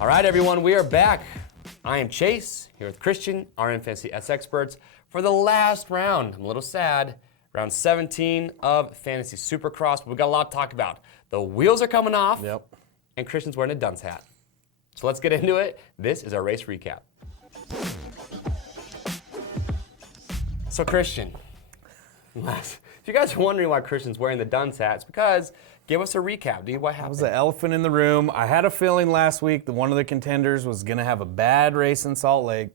All right, everyone, we are back. I am Chase, here with Christian, RMFantasy SXperts, for the last round. I'm a little sad. Round 17 of Fantasy Supercross, but we've got a lot to talk about. The wheels are coming off, and Christian's wearing a Dunce hat. So let's get into it. This is our race recap. So Christian, if you guys are wondering why Christian's wearing the Dunce hat, it's because, give us a recap, dude, what happened? It was the elephant in the room. I had a feeling last week that one of the contenders was going to have a bad race in Salt Lake.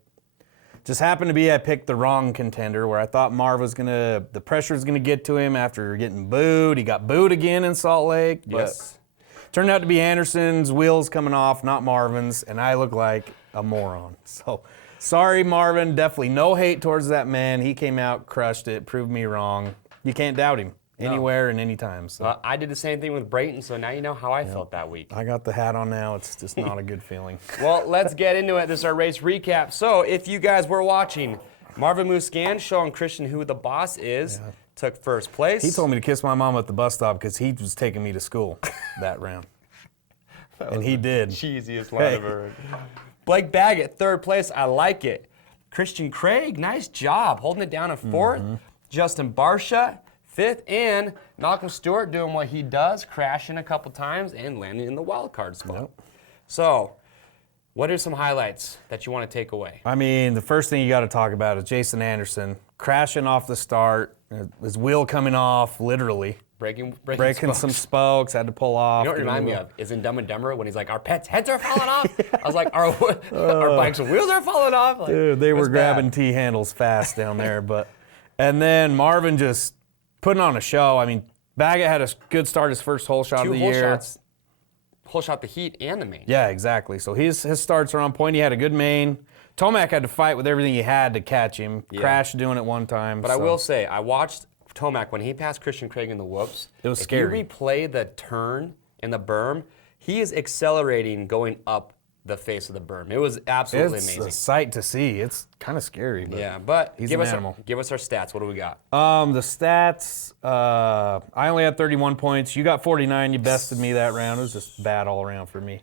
Just happened to be I picked the wrong contender where I thought Marv was going to, the pressure was going to get to him after getting booed. He got booed again in Salt Lake. Yes. But turned out to be Anderson's wheels coming off, not Marvin's, and I look like a moron. So sorry, Marvin. Definitely no hate towards that man. He came out, crushed it, proved me wrong. You can't doubt him. Anywhere and anytime. So. I did the same thing with Brayton, so now you know how I felt that week. I got the hat on now. It's just not a good feeling. Well, let's get into it. This is our race recap. So if you guys were watching, Marvin Muscan showing Christian who the boss is, took first place. He told me to kiss my mom at the bus stop because he was taking me to school that round. And he did. Cheesiest line ever. Blake Baggett, third place. I like it. Christian Craig, nice job. Holding it down in fourth. Justin Barsha, fifth, and Malcolm Stewart doing what he does, crashing a couple times and landing in the wild card spot. So, what are some highlights that you want to take away? I mean, the first thing you got to talk about is Jason Anderson crashing off the start, his wheel coming off, literally. Breaking some spokes, had to pull off. You know what it reminded me of is in Dumb and Dumber when he's like, our pets' heads are falling off. I was like, our bikes' wheels are falling off. Like, dude, they were grabbing T-handles fast down there. And then Marvin just putting on a show. I mean, Baggett had a good start, his first hole shot of the year. Whole shot the heat and the main. Yeah, exactly. So his starts are on point. He had a good main. Tomac had to fight with everything he had to catch him. Crashed doing it one time. But I will say, I watched Tomac when he passed Christian Craig in the whoops. It was scary. If you replay the turn in the berm, he is accelerating going up the face of the berm. It was absolutely amazing. It's a sight to see. It's kind of scary. But yeah, but he's give an us animal. Give us our stats. What do we got? The stats, I only had 31 points. You got 49. You bested me that round. It was just bad all around for me.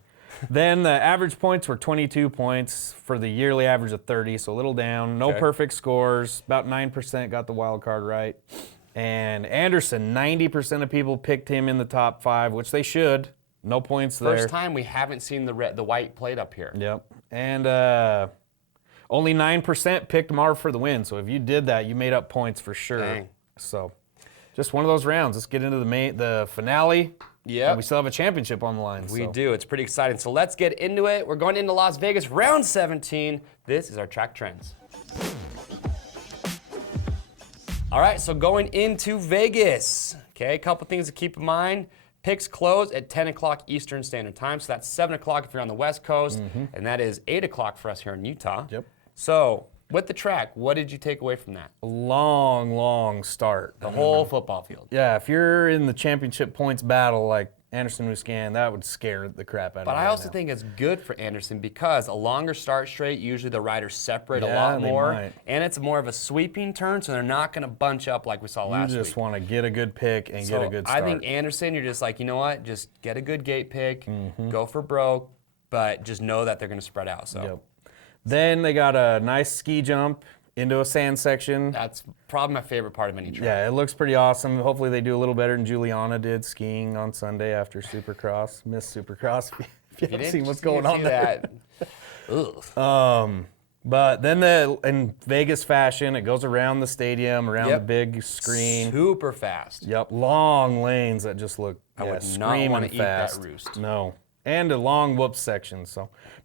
Then the average points were 22 points for the yearly average of 30, so a little down. No perfect scores. About 9% got the wild card right. And Anderson, 90% of people picked him in the top 5, which they should. No points there. First time we haven't seen the white plate up here. Yep. And only 9% picked Marv for the win. So if you did that, you made up points for sure. Dang. So just one of those rounds. Let's get into the finale. Yeah. We still have a championship on the line. We do. It's pretty exciting. So let's get into it. We're going into Las Vegas, round 17. This is our track trends. All right, so going into Vegas. Okay, a couple things to keep in mind. Picks close at 10 o'clock Eastern Standard Time, so that's 7 o'clock if you're on the West Coast, and that is 8 o'clock for us here in Utah. Yep. So, with the track, what did you take away from that? Long start. The whole football field. Yeah, if you're in the championship points battle like Anderson Muscan, that would scare the crap out of me. But I also think it's good for Anderson because a longer start straight, usually the riders separate a lot more. And it's more of a sweeping turn, so they're not going to bunch up like we saw last week. You just want to get a good pick and get a good start. I think Anderson, you're just like, you know what? Just get a good gate pick, go for broke, but just know that they're going to spread out. So. Then they got a nice ski jump into a sand section. That's probably my favorite part of any track. Yeah, it looks pretty awesome. Hopefully they do a little better than Juliana did skiing on Sunday after Supercross. Missed Supercross if you haven't seen what's going on there. But then in Vegas fashion, it goes around the stadium, around the big screen. Super fast. Yep, long lanes that just look I would not want to eat that fast. roost. No. And a long whoop section.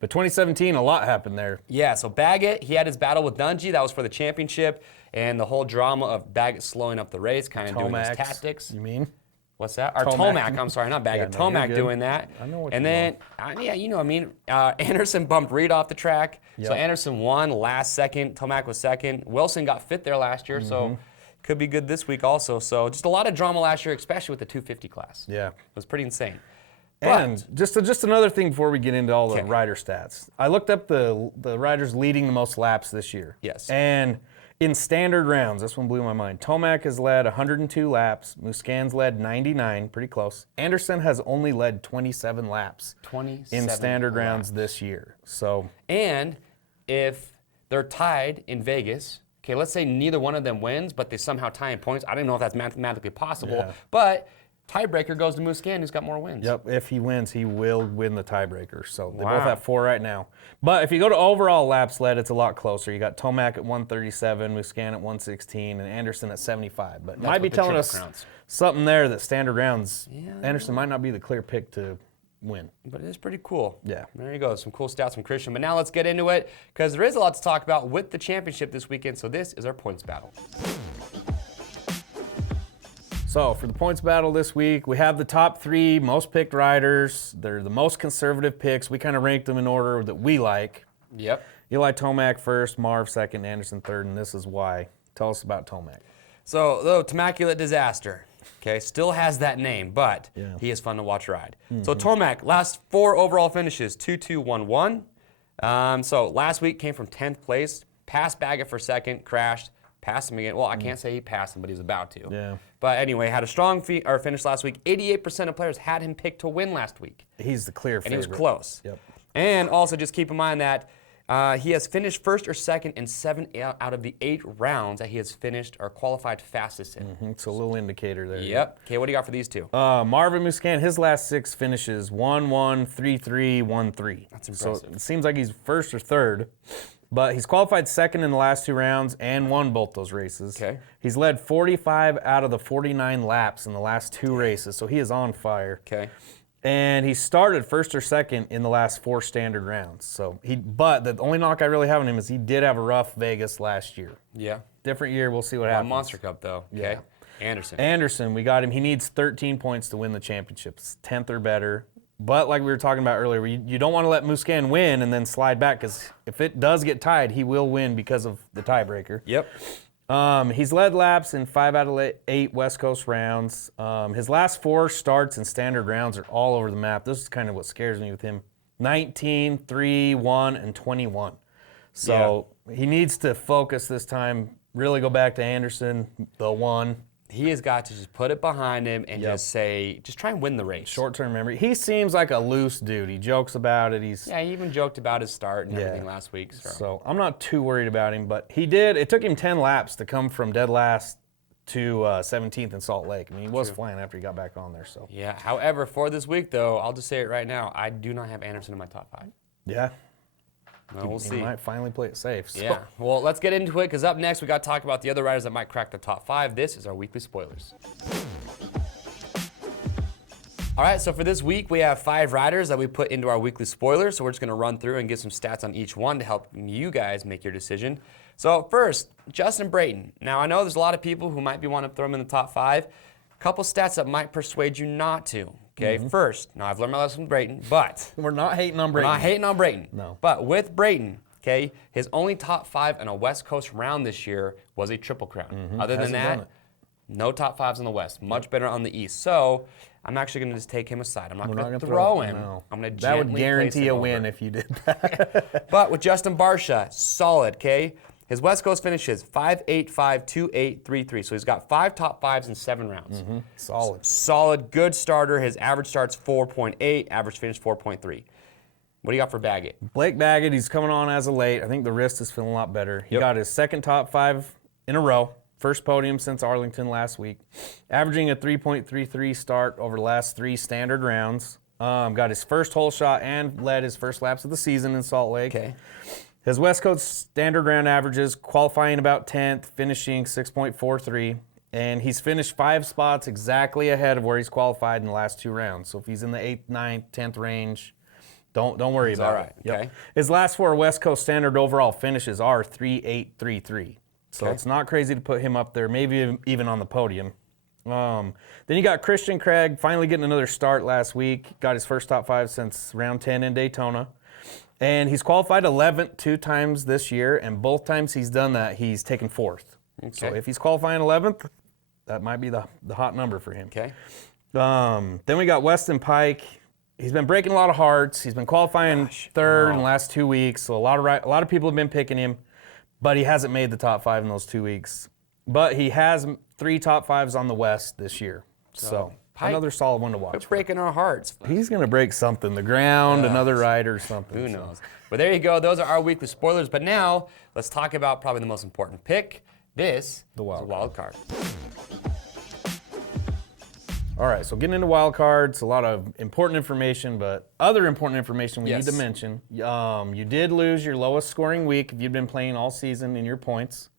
But 2017, a lot happened there. Yeah, so Baggett, he had his battle with Dungey. That was for the championship. And the whole drama of Baggett slowing up the race, kind of doing his tactics. You mean? What's that? Or Tomac, I'm sorry, not Baggett. Tomac doing that. I know what and then, Anderson bumped Reed off the track. Yep. So Anderson won last second. Tomac was second. Wilson got fifth there last year, so could be good this week also. So just a lot of drama last year, especially with the 250 class. Yeah. It was pretty insane. And just another thing before we get into all the rider stats. I looked up the riders leading the most laps this year. Yes. And In standard rounds, this one blew my mind. Tomac has led 102 laps. Musquin's led 99, pretty close. Anderson has only led 27 laps 27 in standard laps. rounds this year. So, And if they're tied in Vegas, okay, let's say neither one of them wins, but they somehow tie in points. I don't even know if that's mathematically possible, Yeah. but tiebreaker goes to Musquin, who's got more wins. yep, if he wins, he will win the tiebreaker. So they Wow. both have 4 right now. But if you go to overall laps led, it's a lot closer. You got Tomac at 137, Musquin at 116, and Anderson at 75. But might be with the telling Triple us Crowns. something there that standard rounds, Anderson might not be the clear pick to win. But it is pretty cool. Yeah. There you go. Some cool stats from Christian. But now let's get into it because there is a lot to talk about with the championship this weekend. So this is our points battle. So for the points battle this week, we have the top 3 most picked riders. They're the most conservative picks. We kind of ranked them in order that we like. Yep. Eli Tomac first, Marv second, Anderson third, and this is why. Tell us about Tomac. So, the Tomaculate Disaster, okay, still has that name, but Yeah. he is fun to watch ride. So, Tomac, last 4 overall finishes, 2-2-1-1. So, last week came from 10th place, passed Baggett for second, crashed, passed him again. Well, I can't say he passed him, but he was about to. Yeah. But anyway, had a strong finish last week. 88% of players had him picked to win last week, He's the clear favorite. and he was close. Yep. And also, just keep in mind that he has finished first or second in 7 out of the 8 rounds that he has finished or qualified fastest in. It's a little indicator there. Yep. Okay, what do you got for these two? Marvin Musquin, his last 6 finishes 1-1, 3-3, 1-3. That's impressive. So it seems like he's first or third, but he's qualified second in the last 2 rounds and won both those races. Okay. He's led 45 out of the 49 laps in the last 2 races, so he is on fire. Okay. And he started first or second in the last 4 standard rounds. So but the only knock I really have on him is he did have a rough Vegas last year. Yeah. Different year, we'll see what On happens. Monster Cup, though. Okay. Yeah. Anderson. We got him. He needs 13 points to win the championships, 10th or better. But like we were talking about earlier, you don't want to let Musquin win and then slide back because if it does get tied, he will win because of the tiebreaker. Yep. He's led laps in 5 out of 8 West Coast rounds. His last 4 starts in standard rounds are all over the map. This is kind of what scares me with him. 19, 3, 1, and 21. So he needs to focus this time, really go back to Anderson, the 1. He has got to just put it behind him and just try and win the race. Short-term memory. He seems like a loose dude. He jokes about it. Yeah, he even joked about his start and everything last week. So I'm not too worried about him, but it took him 10 laps to come from dead last to 17th in Salt Lake. I mean, he was flying after he got back on there. So Yeah. However, for this week, though, I'll just say it right now, I do not have Anderson in my top 5. yeah, Well, we'll he see. might finally play it safe. So. Yeah. Well, let's get into it because up next we got to talk about the other riders that might crack the top 5. This is our weekly spoilers. All right, so for this week, we have 5 riders that we put into our weekly spoilers. So we're just going to run through and give some stats on each one to help you guys make your decision. So first, Justin Brayton. Now, I know there's a lot of people who might be wanting to throw him in the top 5. A couple stats that might persuade you not to. Okay, first, now I've learned my lesson with Brayton, but We're not hating on Brayton. not hating on Brayton. No. But with Brayton, okay, his only top 5 in a West Coast round this year was a Triple Crown. Other than Hasn't done that, it. no top 5s in the West. Much better on the East. So I'm actually going to just take him aside. I'm not We're going not to gonna throw him. No. I'm going to That would gently guarantee place a him win over. if you did that. But with Justin Barsha, solid, okay? His West Coast finishes 5-8, 5-2-8, 3-3. So he's got 5 top 5s in 7 rounds. Solid. Solid, good starter. His average start's 4.8, average finish 4.3. What do you got for Baggett? Blake Baggett, he's coming on as of late. I think the wrist is feeling a lot better. He Yep. got his second top 5 in a row. First podium since Arlington last week. Averaging a 3.33 start over the last 3 standard rounds. Got his first hole shot and led his first laps of the season in Salt Lake. Okay. His West Coast standard round averages, qualifying about 10th, finishing 6.43. And he's finished 5 spots exactly ahead of where he's qualified in the last 2 rounds. So if he's in the 8th, 9th, 10th range, don't worry about all right, it. okay. His last 4 West Coast standard overall finishes are 3.833. So Okay. it's not crazy to put him up there, maybe even on the podium. Then you got Christian Craig finally getting another start last week. Got his first top 5 since round 10 in Daytona. And he's qualified 11th 2 times this year, and both times he's done that, he's taken 4th. So Okay. if he's qualifying 11th, that might be the hot number for him. Okay. Then we got Weston Pike. He's been breaking a lot of hearts. He's been qualifying 3rd in the last 2 weeks, so a lot of people have been picking him. but he hasn't made the top 5 in those 2 weeks. But he has 3 top 5s on the West this year. So another solid one to watch. It's breaking our hearts. He's going to break something, the ground, another rider, something. Who knows? But there you go. Those are our weekly spoilers. But now let's talk about probably the most important pick. This is the wild card. All right, so getting into wild cards, a lot of important information, but other important information we need to mention. You did lose your lowest scoring week if you've been playing all season in your points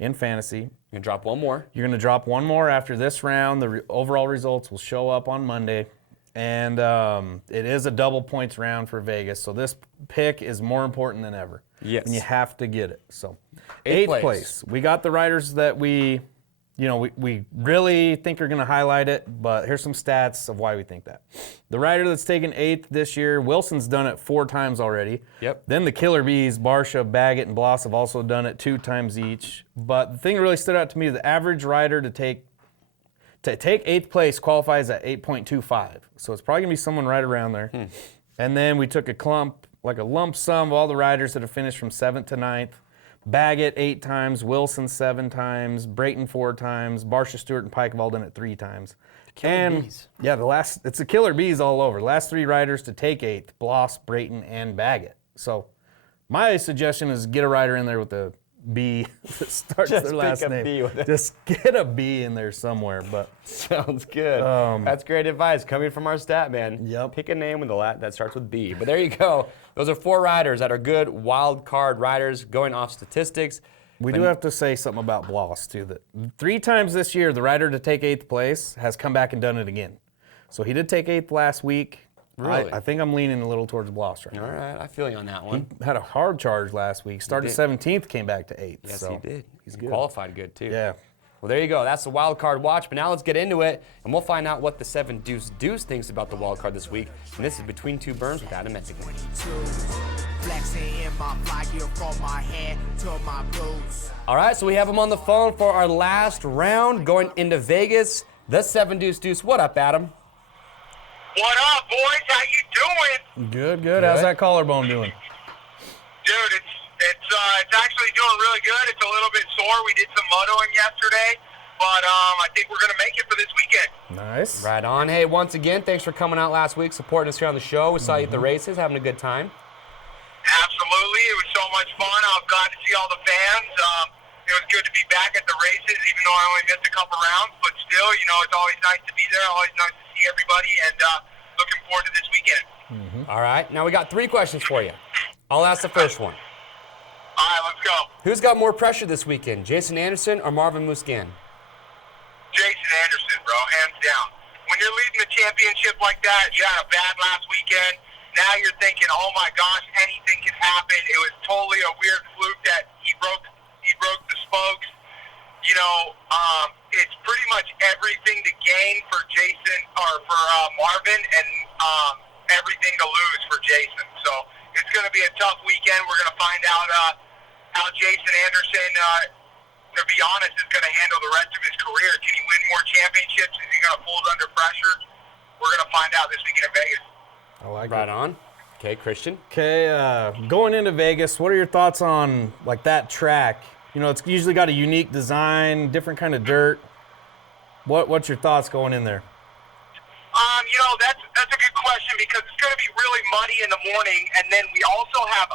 in fantasy. You're going to drop one more. You're going to drop one more after this round. The overall results will show up on Monday. And it is a double points round for Vegas, so this pick is more important than ever. Yes. And you have to get it. So, 8th place. We got the riders that we really think are going to highlight it, but here's some stats of why we think that. The rider that's taken 8th this year, Wilson's done it 4 times already. Yep. Then the Killer Bees, Barsha, Baggett, and Bloss have also done it 2 times each. But the thing that really stood out to me, the average rider to take 8th place qualifies at 8.25. So it's probably going to be someone right around there. And then we took a lump sum of all the riders that have finished from 7th to 9th. Baggett 8 times, Wilson 7 times, Brayton 4 times, Barsha, Stewart, and Pike have all done it 3 times. Bees. Yeah, it's the Killer Bees all over. The last 3 riders to take 8th, Bloss, Brayton, and Baggett. So my suggestion is get a rider in there with a B that starts their last name. Just get a B in there somewhere. But sounds good. That's great advice coming from our stat man. Yep. Pick a name that starts with B. But there you go. Those are 4 riders that are good wild card riders going off statistics. We do have to say something about Bloss too. That 3 times this year, the rider to take 8th place has come back and done it again. So he did take 8th last week. Really? I think I'm leaning a little towards Bloss right now. All right, I feel you on that one. He had a hard charge last week. Started 17th, came back to 8th. Yes, so he did. He's good. Qualified good, too. Yeah. Well, there you go. That's the wild card watch. But now let's get into it, and we'll find out what the 7 Deuce Deuce thinks about the wild card this week. And this is Between Two Berms with Adam Metzger. All right, so we have him on the phone for our last round going into Vegas. The 7 Deuce Deuce. What up, Adam? What up, boys? How you doing? Good. How's that collarbone doing? Dude, it's actually doing really good. It's a little bit sore. We did some motoing yesterday, but I think we're gonna make it for this weekend. Nice. Right on. Hey, once again, thanks for coming out last week, supporting us here on the show. We saw you at the races, having a good time. Absolutely, it was so much fun. I was glad to see all the fans. It was good to be back at the races, even though I only missed a couple rounds. But still, it's always nice to be there. Always nice to see everybody, and looking forward to this weekend. All right, now we got 3 questions for you. I'll ask the first one. All right, let's go. Who's got more pressure this weekend, Jason Anderson or Marvin Musquin? Jason Anderson, bro, hands down. When you're leading the championship like that, you had a bad last weekend. Now you're thinking, oh my gosh, anything can happen. It was totally a weird fluke that he broke the spokes. It's pretty much everything to gain for Jason or for Marvin, and everything to lose for Jason. So it's going to be a tough weekend. We're going to find out how Jason Anderson, to be honest, is going to handle the rest of his career. Can he win more championships? Is he going to fold under pressure? We're going to find out this weekend in Vegas. I like Right it. on. Okay, Christian. Okay, going into Vegas, what are your thoughts on that track? It's usually got a unique design, different kind of dirt. What's your thoughts going in there? That's a good question because it's going to be really muddy in the morning, and then we also have,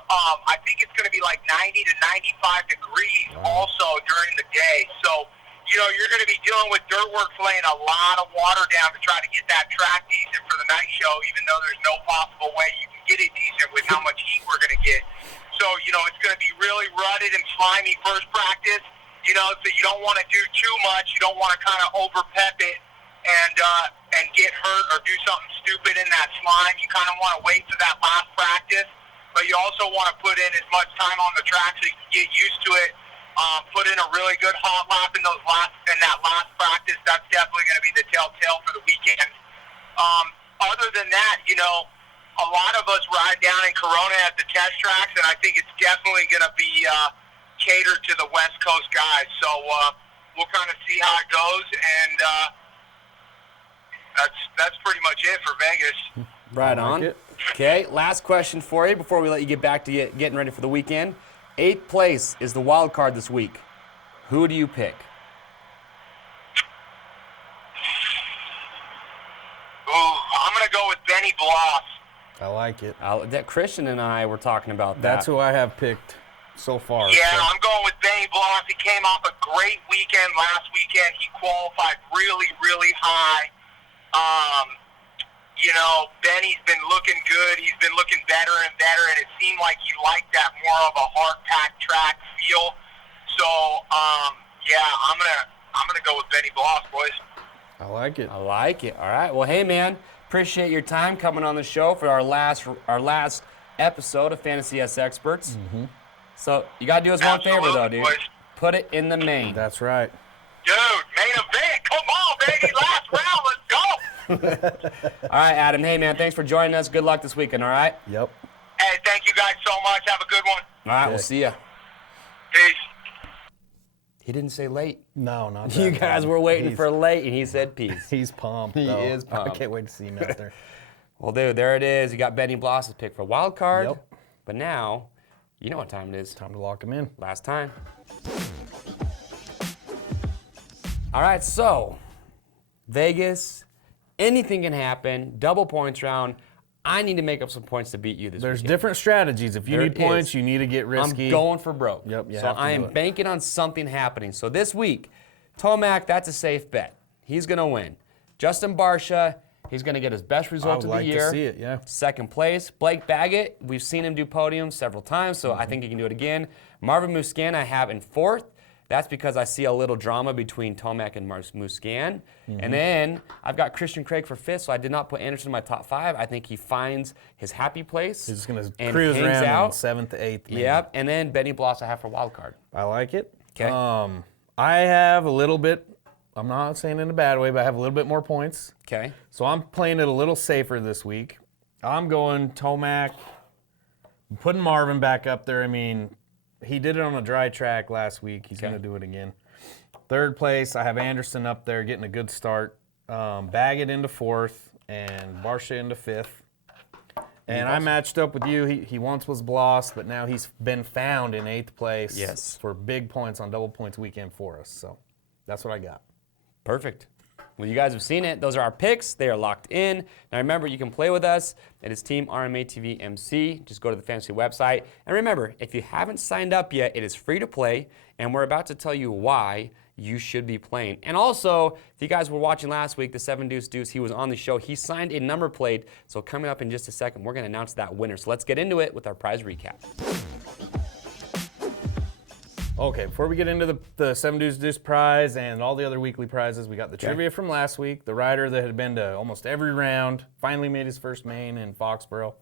I think it's going to be like 90 to 95 degrees also during the day. So, you're going to be dealing with dirt work laying a lot of water down to try to get that track decent for the night show, even though there's no possible way you can get it decent with how much heat we're going to get. So, it's going to be really rutted and slimy first practice, so you don't want to do too much. You don't want to kind of over-pep it and get hurt or do something stupid in that slime. You kind of want to wait for that last practice, but you also want to put in as much time on the track so you can get used to it. Put in a really good hot lap in that last practice. That's definitely going to be the telltale for the weekend. Other than that, a lot of us ride down in Corona at the test tracks, and I think it's definitely going to be catered to the West Coast guys. So we'll kind of see how it goes, and that's pretty much it for Vegas. Right on. Okay, last question for you before we let you get back to getting ready for the weekend. 8th place is the wild card this week. Who do you pick? Ooh, I'm going to go with Benny Bloss. I like it. That Christian and I were talking about that. That's who I have picked so far. Yeah, so. I'm going with Benny Bloss. He came off a great weekend last weekend. He qualified really, really high. Benny's been looking good. He's been looking better and better, and it seemed like he liked that more of a hard-packed track feel. So, I'm gonna go with Benny Bloss, boys. I like it. I like it. All right. Well, hey, man, appreciate your time coming on the show for our last episode of Fantasy SXperts. Mm-hmm. So you got to do us one favor, though, dude. Boys. Put it in the main. That's right. Dude, main event. Come on, baby. Last round. Let's go. All right, Adam. Hey, man, thanks for joining us. Good luck this weekend, all right? Yep. Hey, thank you guys so much. Have a good one. All right, Okay. we'll see ya. Peace. He didn't say late. No, not that You guys time. were waiting He's- for late, and he said peace. He's pumped. He though. is I pumped. can't wait to see him out there. Well, dude, there it is. You got Benny Bloss's pick for wild card. Yep. But now, you know what time it is. Time to lock him in. Last time. All right, so Vegas, anything can happen. Double points round. I need to make up some points to beat you this There's weekend. different strategies. If you There need points, is. you need to get risky. I'm going for broke. Yep, you so have to I do am it. banking on something happening. So this week, Tomac, that's a safe bet. He's going to win. Justin Barcia, he's going to get his best I result would of like the year. to see it, yeah. Second place. Blake Baggett, we've seen him do podiums several times, so Mm-hmm. I think he can do it again. Marvin Musquin, I have in 4th. That's because I see a little drama between Tomac and Musquin. Mm-hmm. And then I've got Christian Craig for 5th, so I did not put Anderson in my top 5. I think he finds his happy place. He's just going to and cruise hangs around out. in 7th, 8th. maybe. Yep, and then Benny Bloss I have for wild card. I like it. 'Kay. I have a little bit, I'm not saying in a bad way, but I have a little bit more points. Okay. So I'm playing it a little safer this week. I'm going Tomac. I'm putting Marvin back up there. I mean, he did it on a dry track last week. He's Okay. going to do it again. 3rd place, I have Anderson up there getting a good start. Baggett into 4th and Barcia into 5th. And I matched up with you. He once was Bloss, but now he's been found in 8th place Yes. for big points on double points weekend for us. So that's what I got. Perfect. Well, you guys have seen it. Those are our picks. They are locked in. Now remember, you can play with us. It is Team RMATV MC. Just go to the fantasy website. And remember, if you haven't signed up yet, it is free to play. And we're about to tell you why you should be playing. And also, if you guys were watching last week, the 7 Deuce Deuce, he was on the show. He signed a number plate. So coming up in just a second, we're going to announce that winner. So let's get into it with our prize recap. Okay, before we get into the 7 Deuce Deuce prize and all the other weekly prizes, we got the trivia from last week. The rider that had been to almost every round finally made his first main in Foxborough.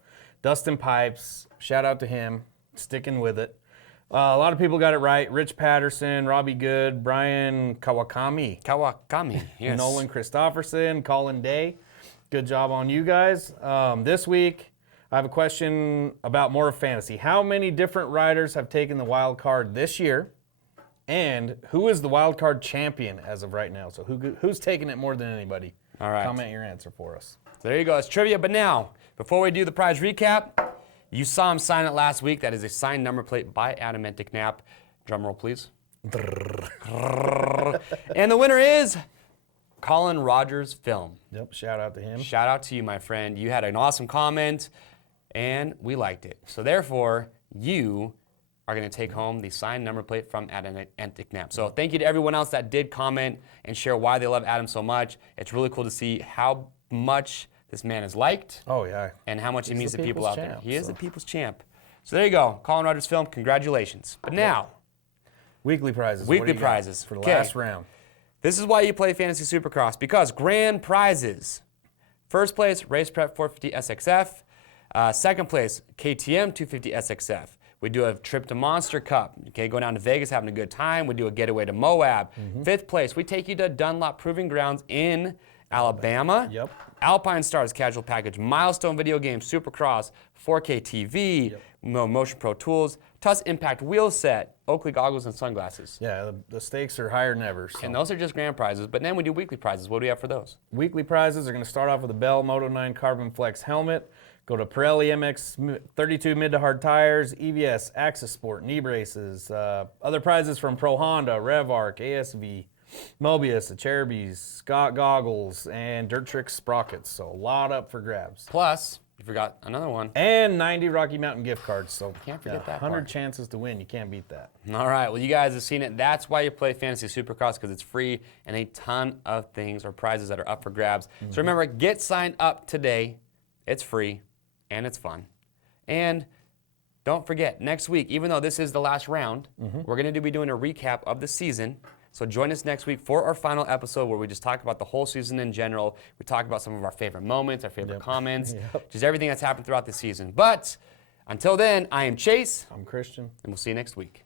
Dustin Pipes, shout out to him, sticking with it. A lot of people got it right. Rich Patterson, Robbie Good, Brian Kawakami, Kawakami, yes. Nolan Christofferson, Colin Day. Good job on you guys. This week, I have a question about more of fantasy. How many different riders have taken the wild card this year? And who is the wild card champion as of right now? So who's taking it more than anybody? All right. Comment your answer for us. So there you go. It's trivia. But now, before we do the prize recap, you saw him sign it last week. That is a signed number plate by Adam Entiknap. Drum roll, please. And the winner is Colin Rogers Film. Yep, shout out to him. Shout out to you, my friend. You had an awesome comment, and we liked it. So therefore, you are going to take home the signed number plate from Adam Entiknap. So thank you to everyone else that did comment and share why they love Adam so much. It's really cool to see how much this man is liked Oh, yeah. and how much he He's means the to people people's out there. champ, He is so. the people's champ. So there you go. Colin Rogers Film, congratulations. But now, Weekly prizes. Weekly What do you got prizes. for the Okay. last round. this is why you play Fantasy Supercross, because grand prizes. First place, Race Prep 450 SX-F. Second place, KTM 250 SX-F. We do a trip to Monster Cup. Okay, go down to Vegas, having a good time. We do a getaway to Moab. Fifth place, we take you to Dunlop Proving Grounds in Alabama. Yep. Alpinestars casual package, Milestone video game, Supercross, 4K TV, Motion Pro tools, Tusk Impact wheel set, Oakley goggles and sunglasses. Yeah, the stakes are higher than ever. So. And those are just grand prizes, but then we do weekly prizes. What do we have for those? Weekly prizes are going to start off with a Bell Moto 9 Carbon Flex helmet, Go to Pirelli MX 32 mid to hard tires, EVS, Axis Sport, knee braces, other prizes from Pro Honda, RevArc, ASV, Mobius, the Cherubies, Scott goggles, and Dirt Trick sprockets. So a lot up for grabs. Plus, you forgot another one. And 90 Rocky Mountain gift cards. So Can't forget that 100 part. chances to win. You can't beat that. All right, well, you guys have seen it. That's why you play Fantasy Supercross, because it's free and a ton of things or prizes that are up for grabs. So remember, get signed up today. It's free and it's fun. And don't forget, next week, even though this is the last round, we're going to be doing a recap of the season. So join us next week for our final episode where we just talk about the whole season in general. We talk about some of our favorite moments, our favorite comments, just everything that's happened throughout the season. But until then, I am Chase. I'm Christian. And we'll see you next week.